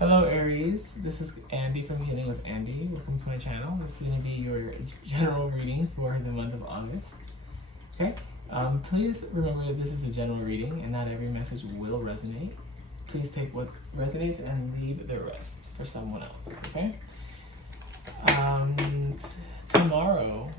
Hello Aries, this is Andy from Healing with Andy. Welcome to my channel. This is going to be your general reading for the month of August. Okay, please remember this is a general reading and not every message will resonate. Please take what resonates and leave the rest for someone else, okay? Tomorrow,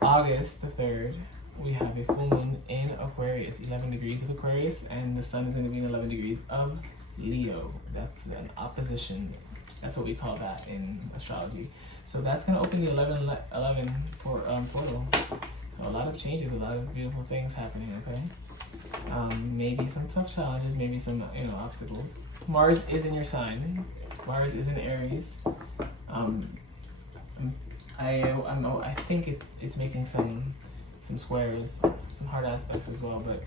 August the 3rd, we have a full moon in Aquarius, 11 degrees of Aquarius, and the sun is going to be in 11 degrees of Leo. That's an opposition. That's what we call that in astrology. So that's going to open the 11 portal. So a lot of changes, a lot of beautiful things happening, okay? Maybe some tough challenges, maybe some obstacles. Mars is in your sign. Mars is in Aries. I think it's making some squares, some hard aspects as well, but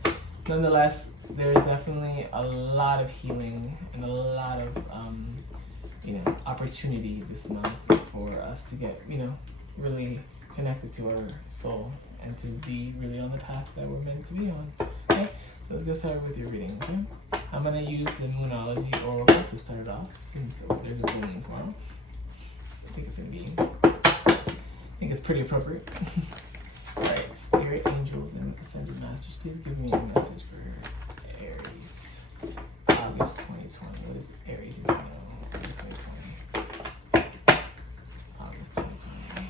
nonetheless, there's definitely a lot of healing and a lot of opportunity this month for us to get really connected to our soul and to be really on the path that we're meant to be on. Okay, so let's get started with your reading. Okay, I'm gonna use the Moonology Oracle to start it off since there's a full moon tomorrow. I think it's pretty appropriate. Alright, Spirit Angels and Ascended Masters, please give me a message for Aries. August 2020. What is Aries need to know? August 2020. August 2020.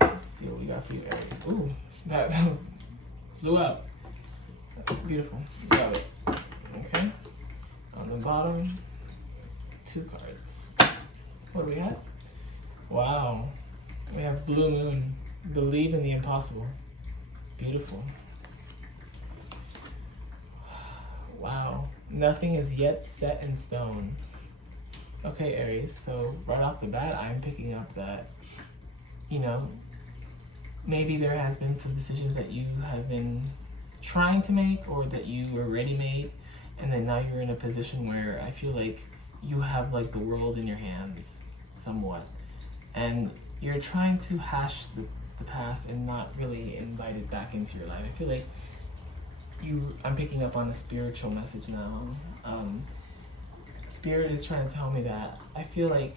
Let's see what we got for you, Aries. Ooh, that flew up. That's beautiful. Got it. Okay. On the bottom, 2 cards. What do we have? Wow. We have Blue Moon. Believe in the impossible. Beautiful. Wow. Nothing is yet set in stone. Okay, Aries. So right off the bat, I'm picking up that, maybe there has been some decisions that you have been trying to make or that you already made, and then now you're in a position where I feel like you have like the world in your hands somewhat, and you're trying to hash the past and not really invite it back into your life. I feel like I'm picking up on a spiritual message now. Spirit is trying to tell me that I feel like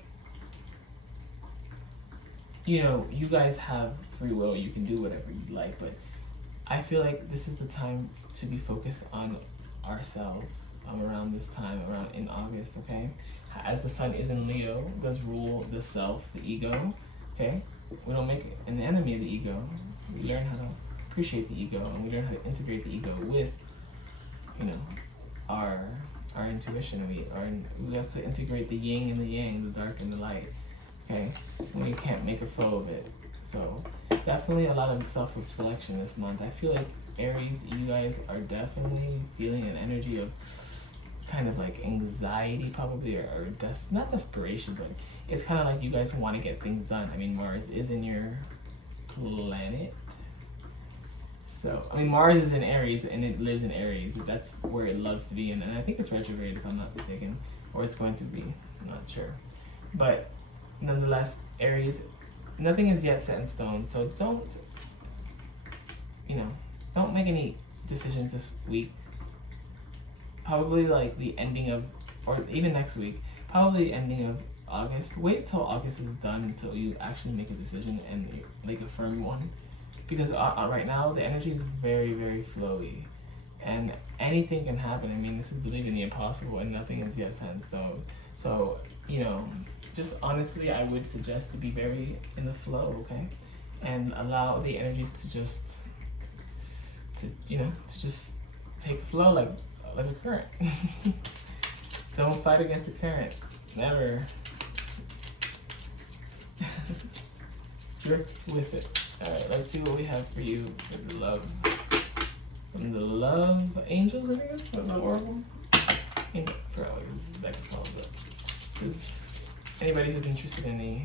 you guys have free will, you can do whatever you like, but I feel like this is the time to be focused on ourselves around this time, around in August, okay? As the sun is in Leo, does rule the self, the ego, okay? We don't make an enemy of the ego. We learn how to appreciate the ego, and we learn how to integrate the ego with, our intuition. We have to integrate the yin and the yang, the dark and the light. Okay, we can't make a foe of it. So definitely a lot of self-reflection this month. I feel like Aries, you guys are definitely feeling an energy of kind of like anxiety probably, or not desperation, but it's kind of like you guys want to get things done. I mean, Mars is in your planet. So, I mean, Mars is in Aries and it lives in Aries. That's where it loves to be in. And I think it's retrograde if I'm not mistaken, or it's going to be, I'm not sure. But nonetheless, Aries, nothing is yet set in stone. So don't make any decisions this week. Probably like the ending of, or even next week, probably the ending of August. Wait till August is done until you actually make a decision and like a firm one. Because right now the energy is very, very flowy. And anything can happen. I mean, this is believing the impossible and nothing is yet set in stone. So, just honestly, I would suggest to be very in the flow, okay? And allow the energies to just take a flow like a current. Don't fight against the current. Never. Drift with it. Alright, let's see what we have for you for the love. From the love angels, I guess? The oracle? I forgot what this deck is called, but this is anybody who's interested in the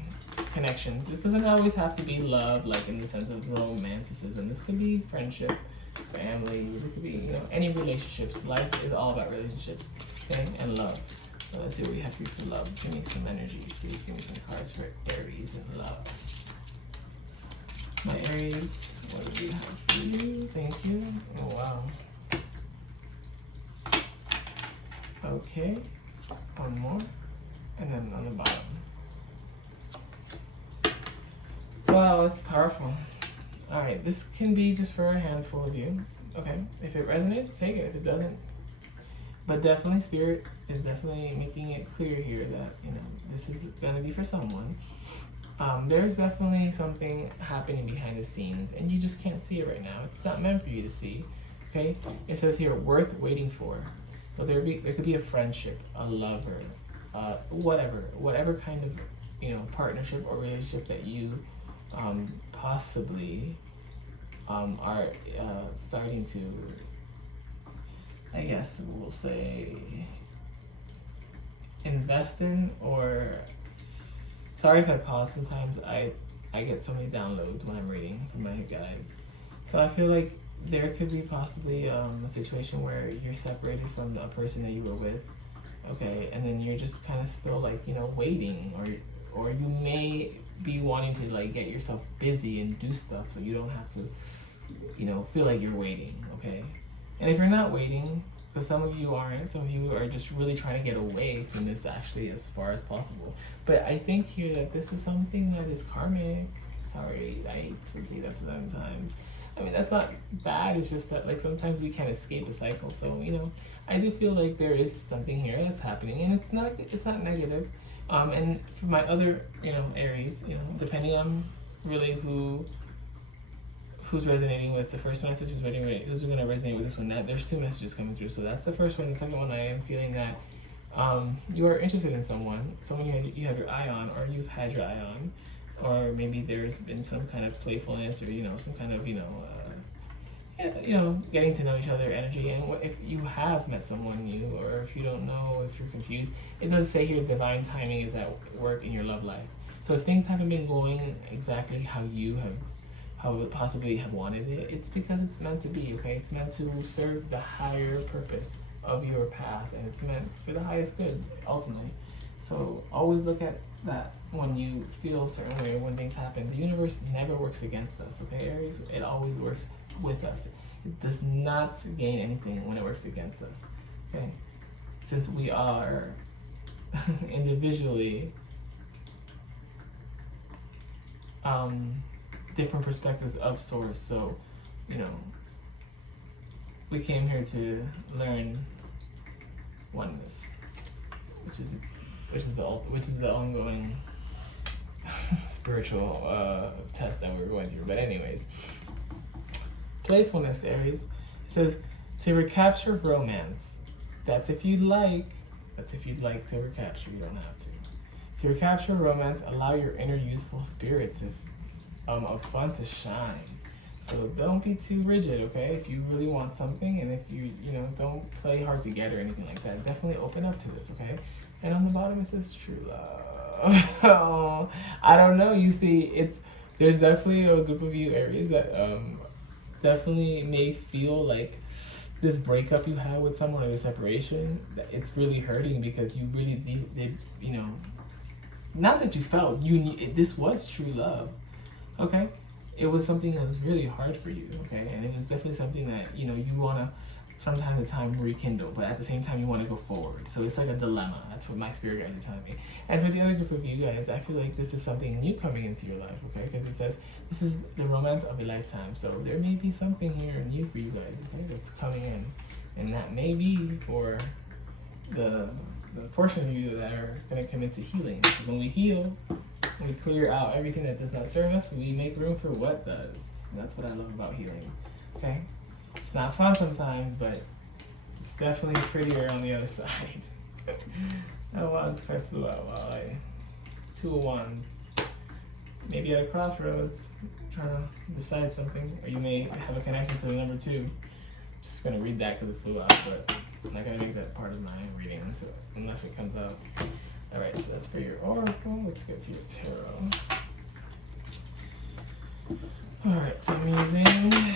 connections. This doesn't always have to be love, like in the sense of romanticism. This could be friendship, family, it could be, any relationships. Life is all about relationships, okay, and love. So let's see what we have for you for love. Give me some energies, please. Give me some cards for Aries and love. My Aries, what do we have for you? Thank you. Oh, wow. Okay, one more, and then on the bottom. Wow, it's powerful. All right, this can be just for a handful of you. Okay, if it resonates, take it. If it doesn't, but definitely Spirit is definitely making it clear here that, you know, this is gonna be for someone. There's definitely something happening behind the scenes, and you just can't see it right now. It's not meant for you to see. Okay, it says here, worth waiting for. So there could be a friendship, a lover, whatever kind of, you know, partnership or relationship that you possibly are starting to, I guess we'll say, invest in. Or sorry if I pause, sometimes I get so many downloads when I'm reading from my guides. So I feel like there could be possibly a situation where you're separated from a person that you were with, okay, and then you're just kind of still like, you know, waiting, or you may be wanting to like get yourself busy and do stuff so you don't have to, you know, feel like you're waiting, okay? And if you're not waiting, because some of you aren't, some of you are just really trying to get away from this actually as far as possible. But I think here that this is something that is karmic. Sorry, I hate to say that sometimes. I mean, that's not bad, it's just that like sometimes we can't escape a cycle. So, you know, I do feel like there is something here that's happening, and it's not negative. And for my other, you know, Aries, you know, depending on really who's resonating with the first message, who's going to resonate with this one, that there's 2 messages coming through. So that's the first one. The second one, I am feeling that you are interested in someone you have your eye on, or you've had your eye on, or maybe there's been some kind of playfulness, or, you know, some kind of, you know, getting to know each other energy. And what if you have met someone new, or if you don't know, if you're confused, it does say here divine timing is at work in your love life. So if things haven't been going exactly how you possibly have wanted it, it's because it's meant to be, okay? It's meant to serve the higher purpose of your path, and it's meant for the highest good ultimately. So always look at that when you feel a certain way, when things happen. The universe never works against us, okay, Aries? It always works with us. It does not gain anything when it works against us, okay? Since we are individually different perspectives of source. So, you know, we came here to learn oneness, which is the ongoing spiritual test that we're going through. But anyways, playfulness, Aries. It says to recapture romance. That's if you'd like to recapture. You don't have to. To recapture romance, allow your inner youthful spirit to of fun to shine. So don't be too rigid, okay? If you really want something, and if you know, don't play hard to get or anything like that. Definitely open up to this, okay? And on the bottom it says true love. Oh, I don't know. You see, there's definitely a group of you Aries that definitely may feel like this breakup you had with someone, or the separation, it's really hurting, because you really did, you know, not that you felt this was true love, okay? It was something that was really hard for you, okay? And it was definitely something that, you know, you want to from time to time rekindle, but at the same time you want to go forward. So it's like a dilemma. That's what my spirit guides are telling me. And for the other group of you guys, I feel like this is something new coming into your life, okay? Because it says this is the romance of a lifetime. So there may be something here new for you guys, okay, that's coming in. And that may be for the portion of you that are going to commit to healing. Because when we heal, we clear out everything that does not serve us, we make room for what does. And that's what I love about healing, okay? It's not fun sometimes, but it's definitely prettier on the other side. Oh wow, this card flew out. Wow, 2 of Wands. Maybe at a crossroads, trying to decide something, or you may have a connection to the number 2. Just gonna read that because it flew out, but I'm not gonna make that part of my reading unless it comes out. All right, so that's for your oracle. Let's get to your tarot. All right, so I'm using.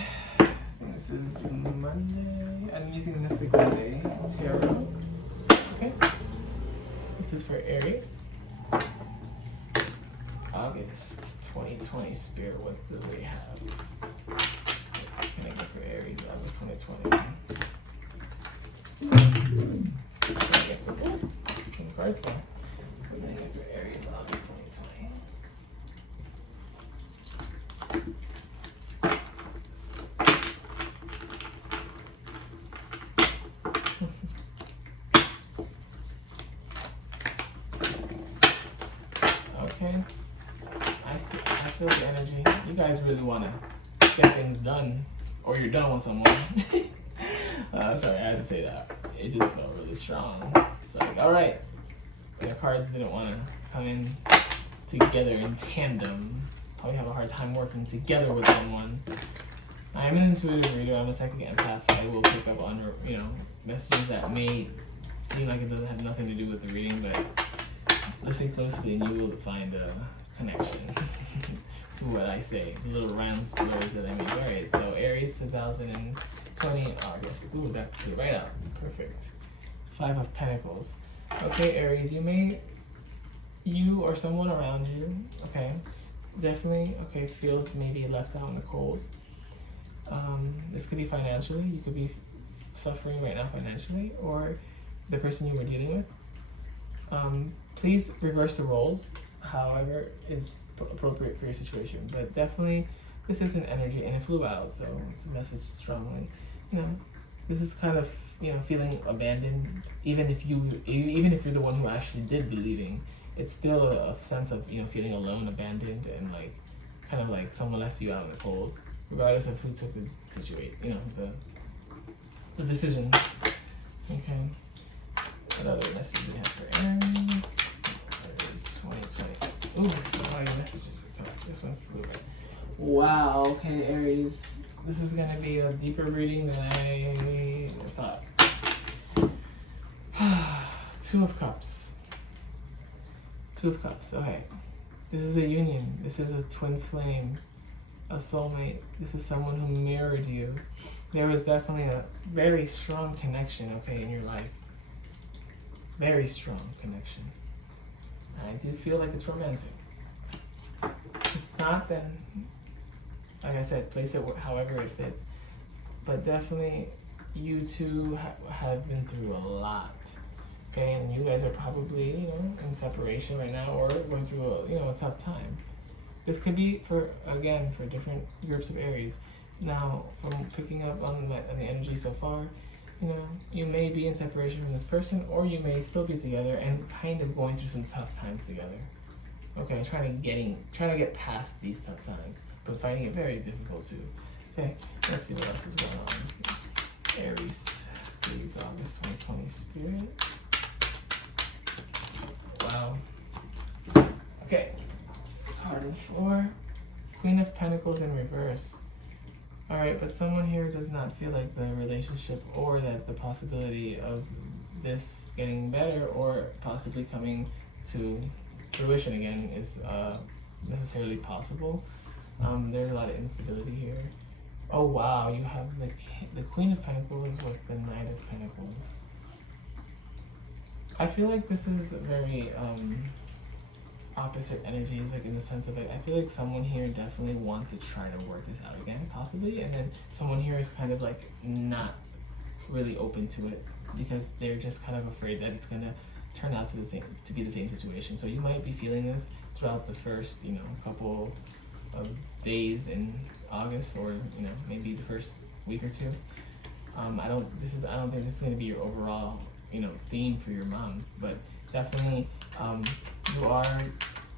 This is Monday. I'm using Mystic Monday Tarot. Okay. This is for Aries. August 2020 Spirit. What do they have? Can I go for Aries? August 2020. cards for? We're gonna get for Aries, August 2020. Okay. I feel the energy. You guys really wanna get things done, or you're done with someone. Sorry, I had to say that. It just felt really strong. It's like, all right, the cards didn't want to come in together in tandem. Probably have a hard time working together with someone. I am an intuitive reader. I'm a psychic empath, so I will pick up on, you know, messages that may seem like it doesn't have nothing to do with the reading, but listen closely and you will find a connection to what I say. The little rhyme spoilers that I make. All right, so Aries 2020 August. Ooh, that came right out. Perfect. 5 of Pentacles. Okay, Aries, you or someone around you, okay, definitely, okay, feels maybe left out in the cold. This could be financially. You could be suffering right now financially, or the person you were dealing with. Please reverse the roles, however is appropriate for your situation. But definitely, this is an energy, and it flew out, so it's a message strongly. You know, this is kind of, you know, feeling abandoned. Even if you're the one who actually did the leading, it's still a sense of, you know, feeling alone, abandoned, and like kind of like someone left you out in the cold, regardless of who took the situation, you know, the decision. Okay. What other message do we have for Aries? Aries 2020. Ooh, how many messages are coming? This one flew right. Wow. Okay, Aries. This is gonna be a deeper reading than I thought. 2 of Cups. 2 of Cups. Okay. This is a union. This is a twin flame, a soulmate. This is someone who mirrored you. There was definitely a very strong connection, okay, in your life. Very strong connection. I do feel like it's romantic. If it's not, then, like I said, place it however it fits. But definitely, you two have been through a lot. Okay, and you guys are probably, you know, in separation right now, or going through a, you know, a tough time. This could be for different groups of Aries. Now, from picking up on the energy so far, you know, you may be in separation from this person, or you may still be together and kind of going through some tough times together. Okay, trying to get past these tough times, but finding it very difficult too. Okay, let's see what else is going on. Let's see. Aries, please, August 2020 spirit. Wow. Okay. Card of 4. Queen of Pentacles in reverse. Alright, but someone here does not feel like the relationship or that the possibility of this getting better or possibly coming to fruition again is necessarily possible. There's a lot of instability here. Oh wow, you have the Queen of Pentacles with the Knight of Pentacles. I feel like this is very opposite energies, like in the sense of, like, I feel like someone here definitely wants to try to work this out again, possibly, and then someone here is kind of like not really open to it because they're just kind of afraid that it's gonna turn out to be the same situation. So you might be feeling this throughout the first, you know, couple of days in August, or, you know, maybe the first week or two. I don't think this is gonna be your overall, you know, theme for your month, but definitely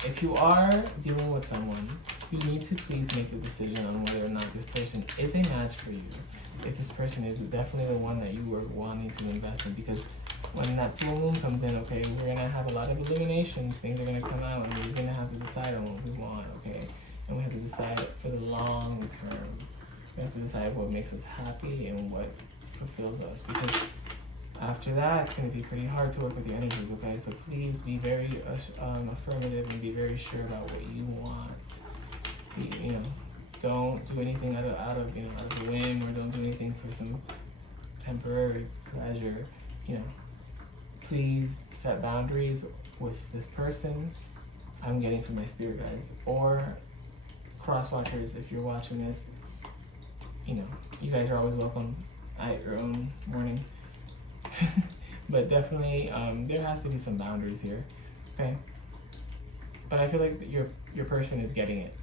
if you are dealing with someone, you need to please make the decision on whether or not this person is a match for you. If this person is definitely the one that you were wanting to invest in, because when that full moon comes in, okay, we're gonna have a lot of illuminations, things are gonna come out, and we're gonna have to decide on what we want, okay? And we have to decide for the long term. We have to decide what makes us happy and what fulfills us, because after that, it's going to be pretty hard to work with your energies, okay? So please be very affirmative and be very sure about what you want. You know, don't do anything out of the whim, or don't do anything for some temporary pleasure. You know, please set boundaries with this person. I'm getting from my spirit guides, or cross watchers. If you're watching this, you know, you guys are always welcome at your own morning. But definitely, there has to be some boundaries here, okay? But I feel like your person is getting it,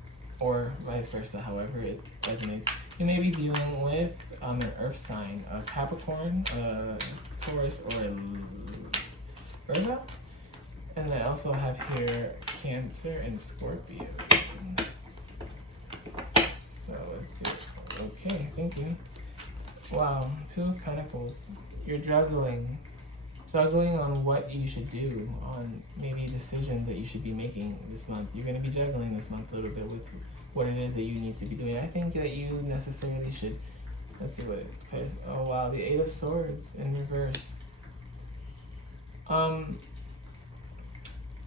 or vice versa, however it resonates. You may be dealing with an earth sign, a Capricorn, a Taurus, or a Virgo. And I also have here Cancer and Scorpio. So let's see. Okay, thank you. Wow, Two of Pentacles. You're juggling on what you should do, on maybe decisions that you should be making this month. You're going to be juggling this month a little bit with what it is that you need to be doing. I think that you necessarily should, let's see what it says. Oh wow, the Eight of Swords in reverse.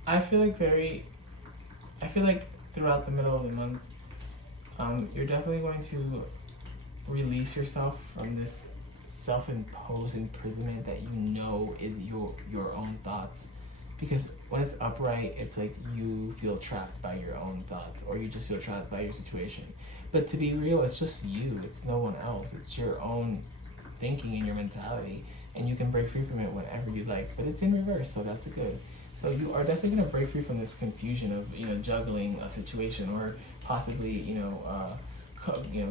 I feel like throughout the middle of the month, you're definitely going to release yourself from this self-imposed imprisonment that you know is your own thoughts. Because when it's upright, it's like you feel trapped by your own thoughts, or you just feel trapped by your situation. But to be real, it's just you. It's no one else. It's your own thinking and your mentality, and you can break free from it whenever you like. But it's in reverse, so that's good. So you are definitely going to break free from this confusion of juggling a situation, or possibly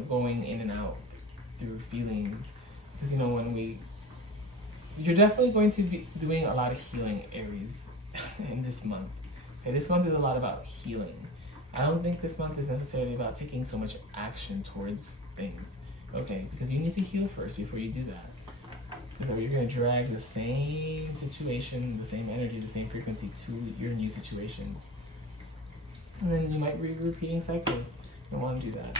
going in and out through feelings. Because you're definitely going to be doing a lot of healing, Aries, in this month. Okay, this month is a lot about healing. I don't think this month is necessarily about taking so much action towards things. Okay, because you need to heal first before you do that. Because you're going to drag the same situation, the same energy, the same frequency to your new situations. And then you might be repeating cycles. You don't want to do that.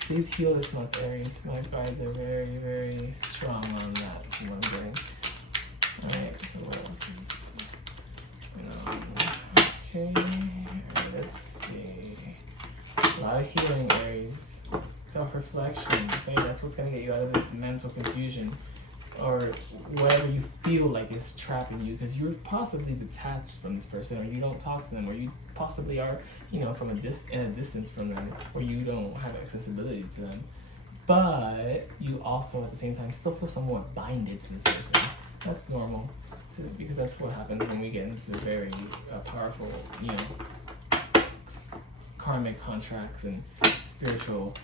Please heal this month, Aries. My guides are very, very strong on that, from what I'm getting. Alright, so what else is... Okay, alright, let's see. A lot of healing, Aries. Self-reflection, okay? That's what's going to get you out of this mental confusion, or whatever you feel like is trapping you, because you're possibly detached from this person, or you don't talk to them, or you possibly are, from in a distance from them, or you don't have accessibility to them. But you also, at the same time, still feel somewhat binded to this person. That's normal, too, because that's what happens when we get into very powerful, karmic contracts and spiritual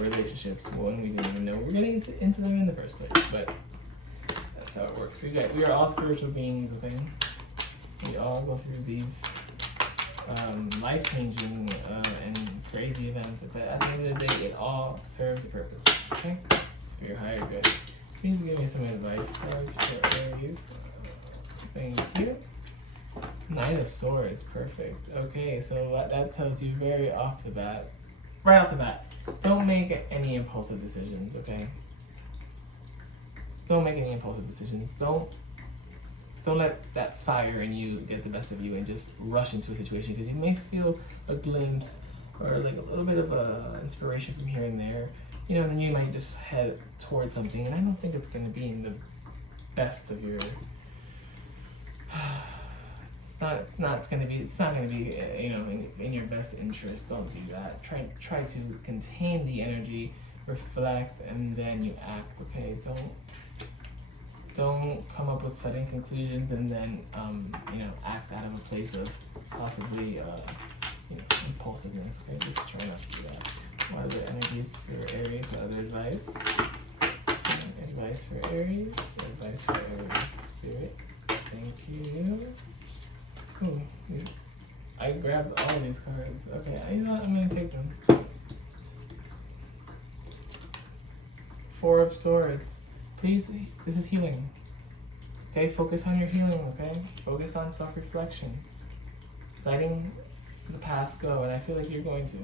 relationships when we didn't even know we're getting into them in the first place. But that's how it works. So we are all spiritual beings, okay? We all go through these life-changing and crazy events, but at the end of the day, it all serves a purpose, okay? It's for your higher good. Please give me some advice, cards, for Aries. Thank you. Nine of Swords, perfect. Okay, so that tells you right off the bat, don't make any impulsive decisions, okay? Don't make any impulsive decisions. Don't let that fire in you get the best of you and just rush into a situation, because you may feel a glimpse or like a little bit of inspiration from here and there, and then you might just head towards something, and I don't think it's going to be in the best of your... It's not going to be in your best interest. Don't do that. Try to contain the energy, reflect, and then you act, okay? Don't come up with sudden conclusions and then act out of a place of possibly impulsiveness, okay? Just try not to do that. What other energies for Aries? What other advice? Advice for Aries. Advice for Aries. Spirit. Thank you. Ooh, I grabbed all of these cards. Okay, you know what? I'm going to take them. Four of Swords. Please, this is healing. Okay, focus on your healing, okay? Focus on self-reflection. Letting the past go, and I feel like you're going to.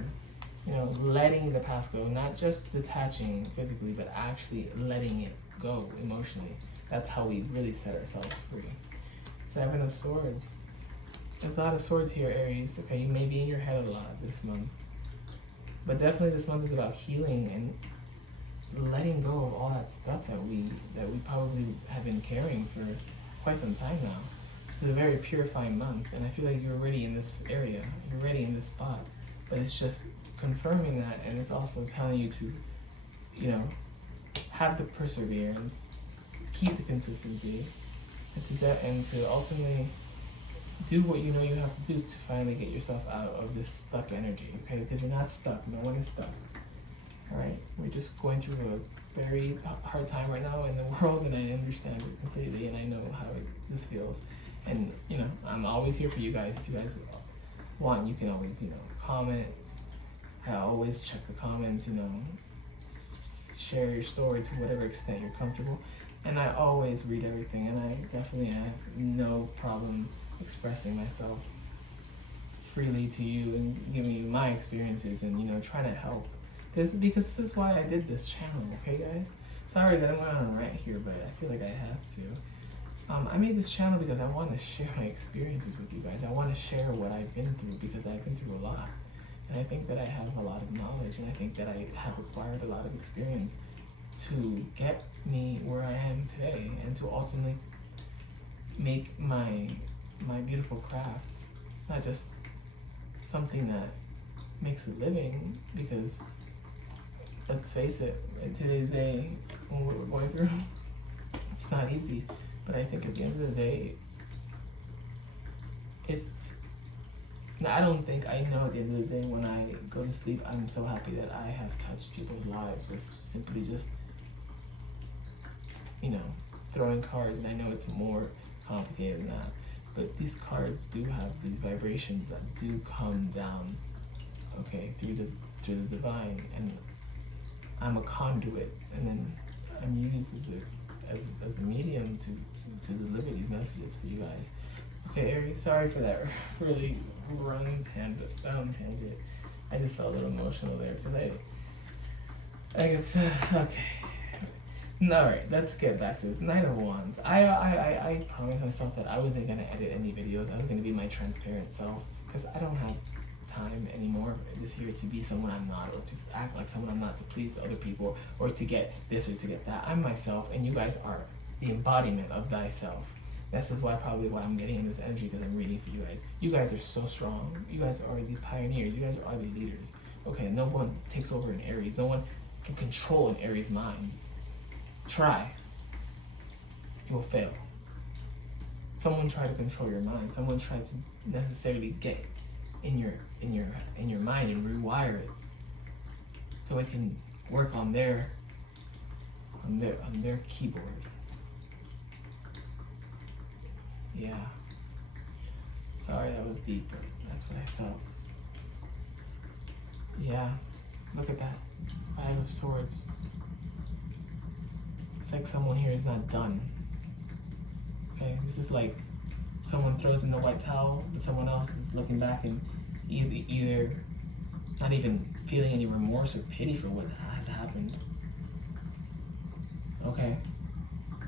Letting the past go, not just detaching physically, but actually letting it go emotionally. That's how we really set ourselves free. Seven of Swords. There's a lot of swords here, Aries. Okay, you may be in your head a lot this month. But definitely this month is about healing and letting go of all that stuff that we probably have been carrying for quite some time now. This is a very purifying month, and I feel like you're ready in this area. You're ready in this spot. But it's just confirming that, and it's also telling you to, have the perseverance keep the consistency, and to ultimately do what you know you have to do to finally get yourself out of this stuck energy, okay? Because you're not stuck. No one is stuck. All right? We're just going through a very hard time right now in the world, and I understand it completely, and I know how this feels. And, you know, I'm always here for you guys. If you guys want, you can always, you know, comment. I always check the comments, you know, share your story to whatever extent you're comfortable. And I always read everything, and I definitely have no problem expressing myself freely to you and giving you my experiences and, you know, trying to help. Because this is why I did this channel, okay, guys? Sorry that I'm going on a rant here, but I feel like I have to. I made this channel because I want to share my experiences with you guys. I want to share what I've been through because I've been through a lot. And I think that I have a lot of knowledge, and I think that I have acquired a lot of experience to get me where I am today and to ultimately make my beautiful crafts not just something that makes a living, because let's face it, in today's day, when we're going through, it's not easy. But I think at the end of the day, I know at the end of the day when I go to sleep, I'm so happy that I have touched people's lives with simply just, you know, throwing cards. And I know it's more complicated than that. But these cards do have these vibrations that do come down, okay, through the divine, and I'm a conduit, and then I'm used as a medium to deliver these messages for you guys. Okay, Aries, sorry for that really down tangent. I just felt a little emotional there because I guess okay. All right, let's get back to this. Knight of Wands. I promised myself that I wasn't gonna edit any videos. I was gonna be my transparent self because I don't have time anymore this year to be someone I'm not, or to act like someone I'm not, to please other people, or to get this or to get that. I'm myself, and you guys are the embodiment of thyself. This is why I'm getting in this energy, because I'm reading for you guys. You guys are so strong. You guys are the pioneers. You guys are the leaders. Okay, no one takes over in Aries. No one can control an Aries mind. Try. You will fail. Someone tried to control your mind. Someone tried to necessarily get in your mind and rewire it so it can work on their keyboard. Yeah. Sorry that was deep, but that's what I felt. Yeah. Look at that. 5 of Swords. It's like someone here is not done. Okay, this is like someone throws in the white towel, but someone else is looking back and either not even feeling any remorse or pity for what has happened. Okay,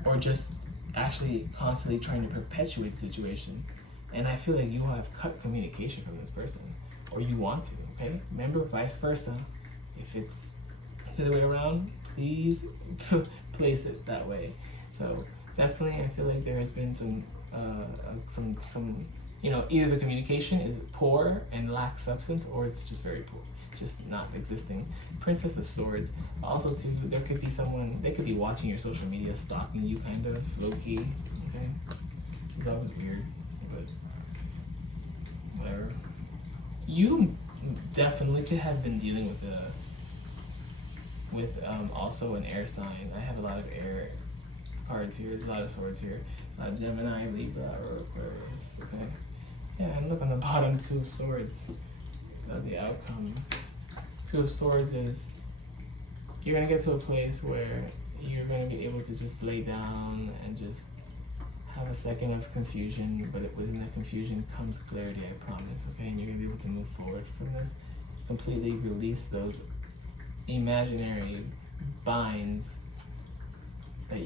or just actually constantly trying to perpetuate the situation. And I feel like you have cut communication from this person, or you want to. Okay, remember, vice versa. If it's the other way around, please place it that way. So definitely, I feel like there has been some you know, either the communication is poor and lacks substance, or it's just very poor. It's just not existing. Princess of Swords. Also, too, there could be someone, they could be watching your social media, stalking you, kind of low key. Okay, which is always weird, but whatever. You definitely could have been dealing with also an air sign. I have a lot of air cards here. There's a lot of swords here. Gemini, Libra, or Aquarius. Okay. Yeah, and look on the bottom, 2 of Swords. That's the outcome. 2 of Swords is you're gonna get to a place where you're gonna be able to just lay down and just have a second of confusion, but within the confusion comes clarity, I promise. Okay, and you're gonna be able to move forward from this. Completely release those imaginary binds that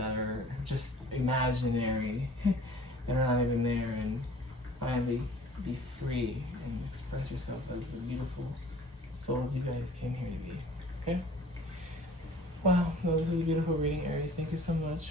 are just imaginary that are not even there, and finally be free and express yourself as the beautiful souls you guys came here to be. Okay? Wow, no, this is a beautiful reading, Aries. Thank you so much